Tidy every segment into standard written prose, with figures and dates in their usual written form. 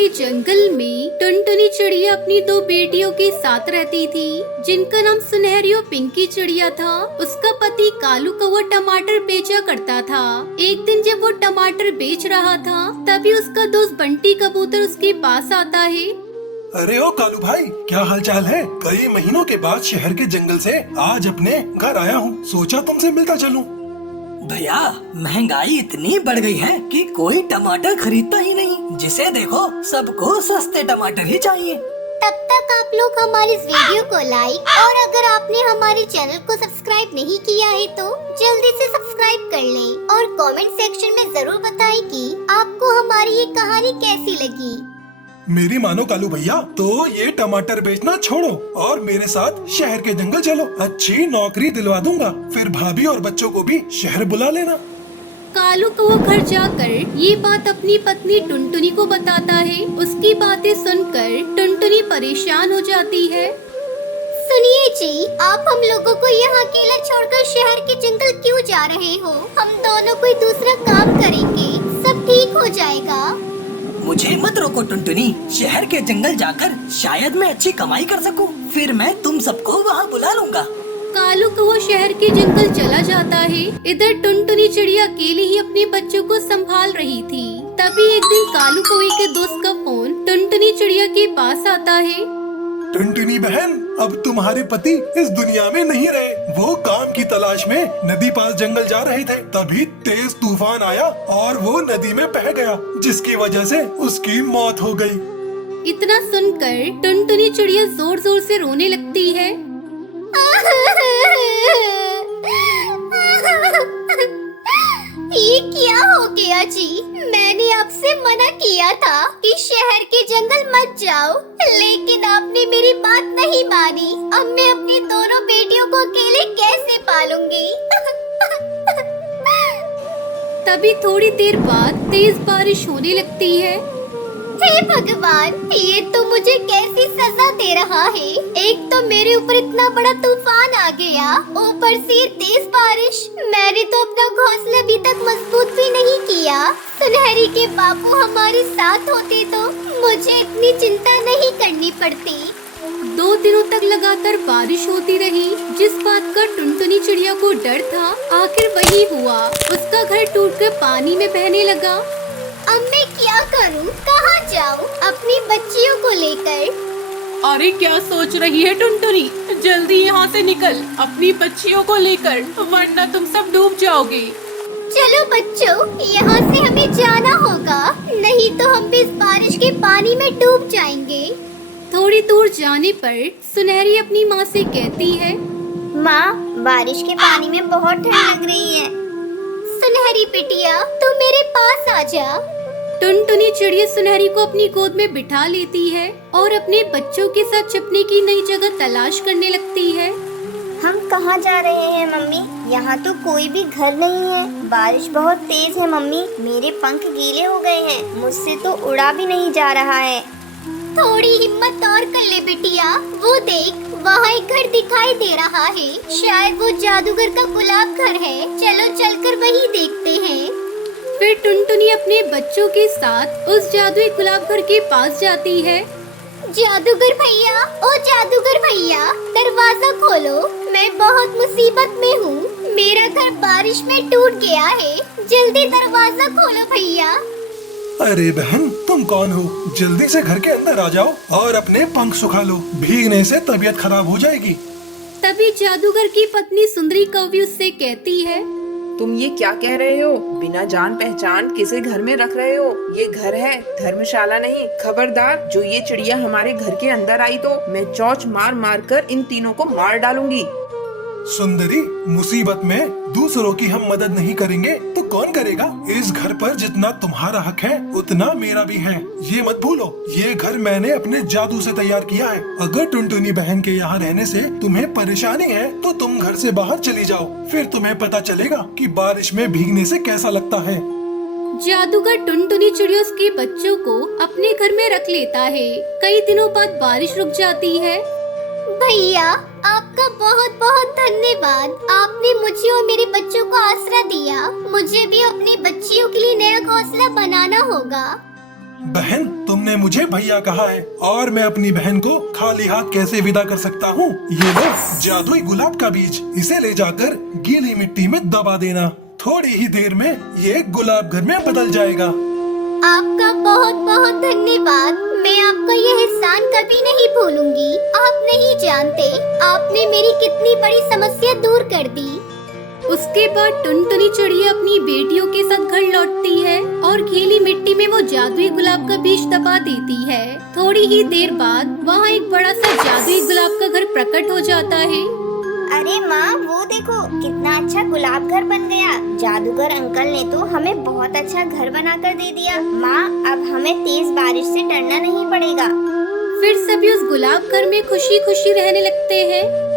के जंगल में टुनटुनी चिड़िया अपनी दो बेटियों के साथ रहती थी, जिनका नाम सुनहरी और पिंकी चिड़िया था। उसका पति कालू कौवा टमाटर बेचा करता था। एक दिन जब वो टमाटर बेच रहा था, तभी उसका दोस्त बंटी कबूतर उसके पास आता है। अरे ओ कालू भाई, क्या हाल चाल है? कई महीनों के बाद शहर के जंगल से आज अपने घर आया हूँ, सोचा तुमसे मिलता चलूं। भैया, महंगाई इतनी बढ़ गई है कि कोई टमाटर खरीदता ही नहीं। जिसे देखो सबको सस्ते टमाटर ही चाहिए। तब तक आप लोग हमारे इस वीडियो को लाइक और अगर आपने हमारे चैनल को सब्सक्राइब नहीं किया है तो जल्दी से सब्सक्राइब कर लें और कमेंट सेक्शन में जरूर बताएं कि आपको हमारी ये कहानी कैसी लगी। मेरी मानो कालू भैया, तो ये टमाटर बेचना छोड़ो और मेरे साथ शहर के जंगल चलो। अच्छी नौकरी दिलवा दूंगा, फिर भाभी और बच्चों को भी शहर बुला लेना। कालू कौवा घर जाकर ये बात अपनी पत्नी टुनटुनी को बताता है। उसकी बातें सुनकर टुनटुनी परेशान हो जाती है। सुनिए जी, आप हम लोगों को यहाँ अकेला छोड़कर शहर के जंगल क्यों जा रहे हो? हम दोनों कोई दूसरा काम करेंगे, सब ठीक हो जाएगा। मुझे मत रोको टुनटुनी, शहर के जंगल जाकर शायद मैं अच्छी कमाई कर सकूं। फिर मैं तुम सबको वहाँ बुला लूंगा। कालू कौवा शहर के जंगल चला जाता है। इधर टुनटुनी चिड़िया अकेली ही अपने बच्चों को संभाल रही थी। तभी एक दिन कालू कौवे के दोस्त का फोन टुनटुनी चिड़िया के पास आता है। टुनटुनी बहन, अब तुम्हारे पति इस दुनिया में नहीं रहे। वो काम की तलाश में नदी पास जंगल जा रहे थे, तभी तेज तूफान आया और वो नदी में बह गया, जिसकी वजह से उसकी मौत हो गई। इतना सुनकर टुनटुनी चिड़िया जोर जोर से रोने लगती है। ये क्या हो गया जी? मैंने आपसे मना किया था कि शहर के जंगल मत जाओ, लेकिन आपने मेरी बात नहीं मानी। अब मैं अपनी दोनों बेटियों को अकेले कैसे पालूंगी? तभी थोड़ी देर बाद तेज बारिश होने लगती है। हे भगवान, ये तो मुझे कैसी सजा दे रहा है। एक तो मेरे ऊपर इतना बड़ा तूफान आ गया, ऊपर से तेज बारिश। मैंने तो अपना घोंसला अभी तक मजबूत भी नहीं किया। सुनहरी के बापू हमारे साथ होते तो मुझे इतनी चिंता नहीं करनी पड़ती। 2 दिनों तक लगातार बारिश होती रही। जिस बात का टुनटुनी चिड़िया को डर था, आखिर वही हुआ। उसका घर टूटकर पानी में बहने लगा। अब मैं क्या करूं? कहाँ जाऊं अपनी बच्चियों को लेकर? अरे क्या सोच रही है टुनटुनी? जल्दी यहाँ से निकल अपनी बच्चियों को लेकर, वरना तुम सब डूब जाओगे। चलो बच्चों, यहाँ से हमें जाना होगा, नहीं तो हम भी इस बारिश के पानी में डूब जाएंगे। थोड़ी दूर जाने पर सुनहरी अपनी माँ से कहती है, माँ, बारिश के पानी में बहुत ठंड लग रही है। सुनहरी बिटिया, तू मेरे पास आ जा। टुनटुनी चिड़िया सुनहरी को अपनी गोद में बिठा लेती है और अपने बच्चों के साथ छिपने की नई जगह तलाश करने लगती है। हम कहाँ जा रहे हैं मम्मी? यहाँ तो कोई भी घर नहीं है। बारिश बहुत तेज है मम्मी, मेरे पंख गीले हो गए हैं, मुझसे तो उड़ा भी नहीं जा रहा है। थोड़ी हिम्मत और कर ले बिटिया, वो देख, वहाँ एक घर दिखाई दे रहा है। शायद वो जादूगर का गुलाब घर है। चलो चलकर वही देखते हैं। फिर टुनटुनी अपने बच्चों के साथ उस जादुई गुलाब घर के पास जाती है। जादूगर भैया, ओ जादूगर भैया, दरवाजा खोलो, मैं बहुत मुसीबत में हूँ। मेरा घर बारिश में टूट गया है, जल्दी दरवाजा खोलो भैया। अरे बहन, तुम कौन हो? जल्दी से घर के अंदर आ जाओ और अपने पंख सुखा लो, भीगने से तबीयत खराब हो जाएगी। तभी जादूगर की पत्नी सुंदरी कौवी उससे कहती है, तुम ये क्या कह रहे हो? बिना जान पहचान किसे घर में रख रहे हो? ये घर है, धर्मशाला नहीं। खबरदार, जो ये चिड़िया हमारे घर के अंदर आई तो मैं चोंच मार मार कर इन तीनों को मार डालूंगी। सुंदरी, मुसीबत में दूसरों की हम मदद नहीं करेंगे तो कौन करेगा? इस घर पर जितना तुम्हारा हक है उतना मेरा भी है, ये मत भूलो। ये घर मैंने अपने जादू से तैयार किया है। अगर टुनटुनी बहन के यहाँ रहने से तुम्हें परेशानी है तो तुम घर से बाहर चली जाओ, फिर तुम्हें पता चलेगा कि बारिश में भीगने से कैसा लगता है। जादूगर टुनटुनी चिड़िया उसके बच्चों को अपने घर में रख लेता है। कई दिनों बाद बारिश रुक जाती है। भैया, आपका बहुत बहुत धन्यवाद। आपने मुझे और मेरे बच्चों को आसरा दिया। मुझे भी अपनी बच्चियों के लिए नया घोंसला बनाना होगा। बहन, तुमने मुझे भैया कहा है और मैं अपनी बहन को खाली हाथ कैसे विदा कर सकता हूँ। ये लो जादुई गुलाब का बीज, इसे ले जाकर गीली मिट्टी में दबा देना। थोड़ी ही देर में ये गुलाब घर में बदल जाएगा। आपका बहुत बहुत धन्यवाद। मैं आपका यह एहसान कभी नहीं भूलूंगी। आप नहीं जानते आपने मेरी कितनी बड़ी समस्या दूर कर दी। उसके बाद टुनटुनी चिड़िया अपनी बेटियों के साथ घर लौटती है और गीली मिट्टी में वो जादुई गुलाब का बीज दबा देती है। थोड़ी ही देर बाद वहाँ एक बड़ा सा जादुई गुलाब का घर प्रकट हो जाता है। अरे माँ, वो देखो कितना अच्छा गुलाब घर बन गया। जादूगर अंकल ने तो हमें बहुत अच्छा घर बनाकर दे दिया। माँ, अब हमें तेज बारिश से डरना नहीं पड़ेगा। फिर सभी उस गुलाब घर में खुशी खुशी रहने लगते हैं।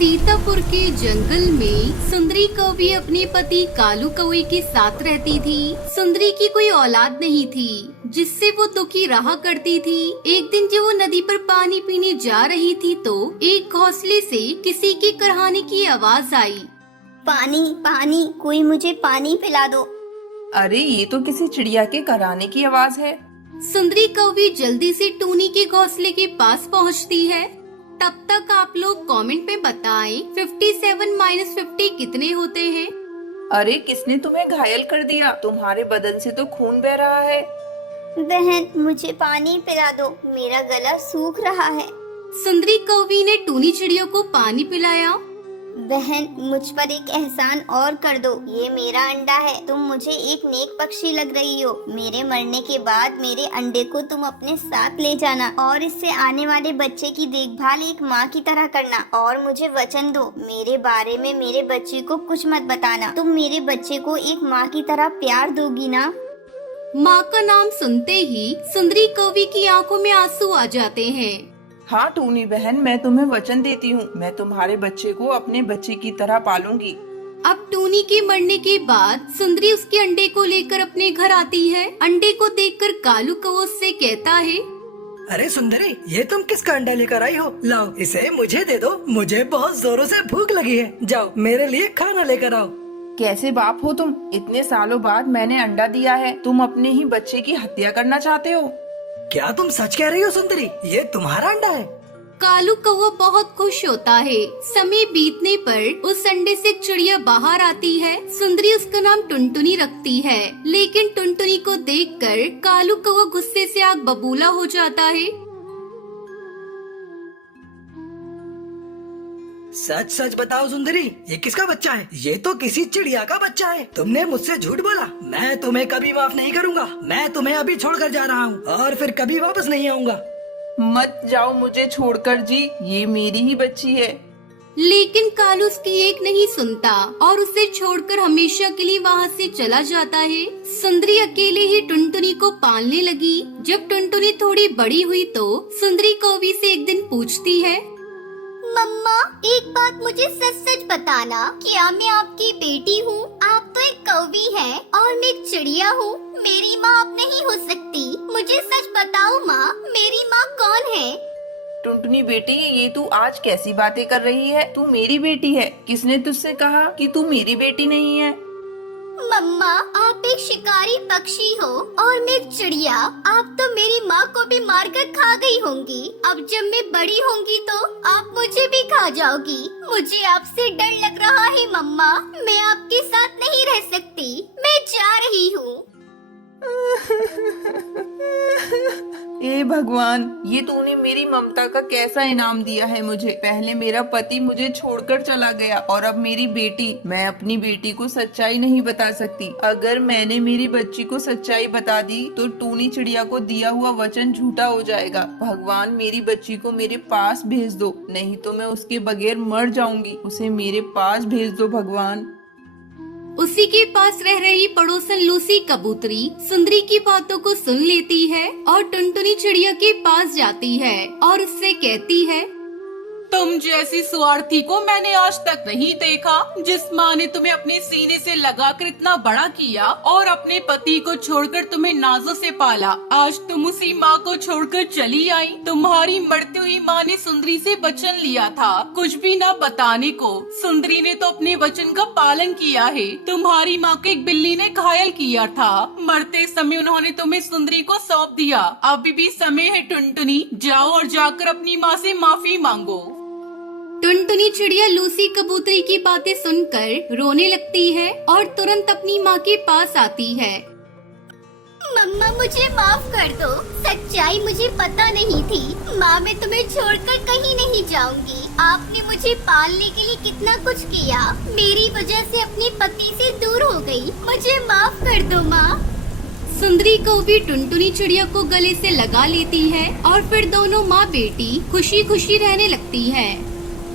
सीतापुर के जंगल में सुंदरी कौवी अपने पति कालू कौवे के साथ रहती थी। सुंदरी की कोई औलाद नहीं थी, जिससे वो दुखी रहा करती थी। एक दिन जब वो नदी पर पानी पीने जा रही थी तो एक घोंसले से किसी की करहाने की आवाज आई। पानी पानी, कोई मुझे पानी पिला दो। अरे ये तो किसी चिड़िया के कराने की आवाज है। सुंदरी कौवी जल्दी से टूनी के घोंसले के पास पहुंचती है। तब तक आप लोग कमेंट में बताएं 57 - 50 कितने होते हैं। अरे किसने तुम्हें घायल कर दिया? तुम्हारे बदन से तो खून बह रहा है। बहन, मुझे पानी पिला दो, मेरा गला सूख रहा है। सुंदरी कौवी ने टूनी चिड़ियों को पानी पिलाया। बहन, मुझ पर एक एहसान और कर दो। ये मेरा अंडा है। तुम मुझे एक नेक पक्षी लग रही हो। मेरे मरने के बाद मेरे अंडे को तुम अपने साथ ले जाना और इससे आने वाले बच्चे की देखभाल एक माँ की तरह करना। और मुझे वचन दो, मेरे बारे में मेरे बच्चे को कुछ मत बताना। तुम मेरे बच्चे को एक माँ की तरह प्यार दोगी ना? माँ का नाम सुनते ही सुंदरी कौवी की आंखों में आंसू आ जाते हैं। हाँ टूनी बहन, मैं तुम्हें वचन देती हूँ, मैं तुम्हारे बच्चे को अपने बच्चे की तरह पालूंगी। अब टूनी के मरने के बाद सुंदरी उसके अंडे को लेकर अपने घर आती है। अंडे को देखकर कालू कौवा उससे कहता है, अरे सुंदरी, ये तुम किसका अंडा लेकर आई हो? लाओ इसे मुझे दे दो, मुझे बहुत जोरों से भूख लगी है। जाओ मेरे लिए खाना लेकर आओ। कैसे बाप हो तुम? इतने सालों बाद मैंने अंडा दिया है, तुम अपने ही बच्चे की हत्या करना चाहते हो? क्या तुम सच कह रही हो सुंदरी? ये तुम्हारा अंडा है? कालू कौवा बहुत खुश होता है। समय बीतने पर उस अंडे से एक चिड़िया बाहर आती है। सुंदरी उसका नाम टुनटुनी रखती है, लेकिन टुनटुनी को देखकर कालू कौवा गुस्से से आग बबूला हो जाता है। सच सच बताओ सुंदरी, ये किसका बच्चा है? ये तो किसी चिड़िया का बच्चा है। तुमने मुझसे झूठ बोला। मैं तुम्हें कभी माफ नहीं करूंगा। मैं तुम्हें अभी छोड़कर जा रहा हूँ और फिर कभी वापस नहीं आऊंगा। मत जाओ मुझे छोड़कर जी, ये मेरी ही बच्ची है। लेकिन कालू उसकी एक नहीं सुनता और उसे छोड़कर हमेशा के लिए वहाँ से चला जाता है। सुंदरी अकेले ही टुनटुनी को पालने लगी। जब टुनटुनी थोड़ी बड़ी हुई तो सुंदरी कौवी से एक दिन पूछती है, मम्मा, एक बात मुझे सच सच बताना, क्या मैं आपकी बेटी हूँ? आप तो एक कौवी हैं और मैं एक चिड़िया हूँ। मेरी माँ आप नहीं हो सकती। मुझे सच बताओ माँ, मेरी माँ कौन है? टुनटुनी बेटी, ये तू आज कैसी बातें कर रही है? तू मेरी बेटी है। किसने तुझसे कहा कि तू मेरी बेटी नहीं है? मम्मा, आप एक शिकारी पक्षी हो और मैं एक चिड़िया। आप तो मेरी माँ को भी मारकर खा गई होंगी। अब जब मैं बड़ी होंगी तो आप मुझे भी खा जाओगी। मुझे आपसे डर लग रहा है मम्मा। मैं आपके साथ नहीं रह सकती। मैं जा रही हूँ। ए भगवान, ये तूने मेरी ममता का कैसा इनाम दिया है मुझे। पहले मेरा पति मुझे छोड़कर चला गया और अब मेरी बेटी। मैं अपनी बेटी को सच्चाई नहीं बता सकती। अगर मैंने मेरी बच्ची को सच्चाई बता दी तो टूनी चिड़िया को दिया हुआ वचन झूठा हो जाएगा। भगवान, मेरी बच्ची को मेरे पास भेज दो, नहीं तो मैं उसके बगैर मर जाऊंगी। उसे मेरे पास भेज दो भगवान। उसी के पास रह रही पड़ोसन लूसी कबूतरी सुंदरी की बातों को सुन लेती है और टुनटुनी चिड़िया के पास जाती है और उससे कहती है, तुम जैसी स्वार्थी को मैंने आज तक नहीं देखा। जिस माँ ने तुम्हें अपने सीने से लगाकर इतना बड़ा किया और अपने पति को छोड़कर तुम्हें नाजों से पाला, आज तुम उसी माँ को छोड़कर चली आई। तुम्हारी मरती हुई माँ ने सुंदरी से वचन लिया था कुछ भी ना बताने को। सुंदरी ने तो अपने वचन का पालन किया है। तुम्हारी माँ को एक बिल्ली ने घायल किया था। मरते समय उन्होंने तुम्हें सुंदरी को सौंप दिया। अभी भी समय है टुनटुनी, जाओ और जाकर अपनी माँ से माफी मांगो। टुनटुनी चिड़िया लूसी कबूतरी की बातें सुनकर रोने लगती है और तुरंत अपनी माँ के पास आती है। मम्मा मुझे माफ कर दो, सच्चाई मुझे पता नहीं थी। माँ मैं तुम्हें छोड़कर कहीं नहीं जाऊंगी। आपने मुझे पालने के लिए कितना कुछ किया, मेरी वजह से अपने पति से दूर हो गई। मुझे माफ कर दो माँ। सुंदरी को भी टुनटुनी चिड़िया को गले से लगा लेती है और फिर दोनों माँ बेटी खुशी खुशी रहने लगती है।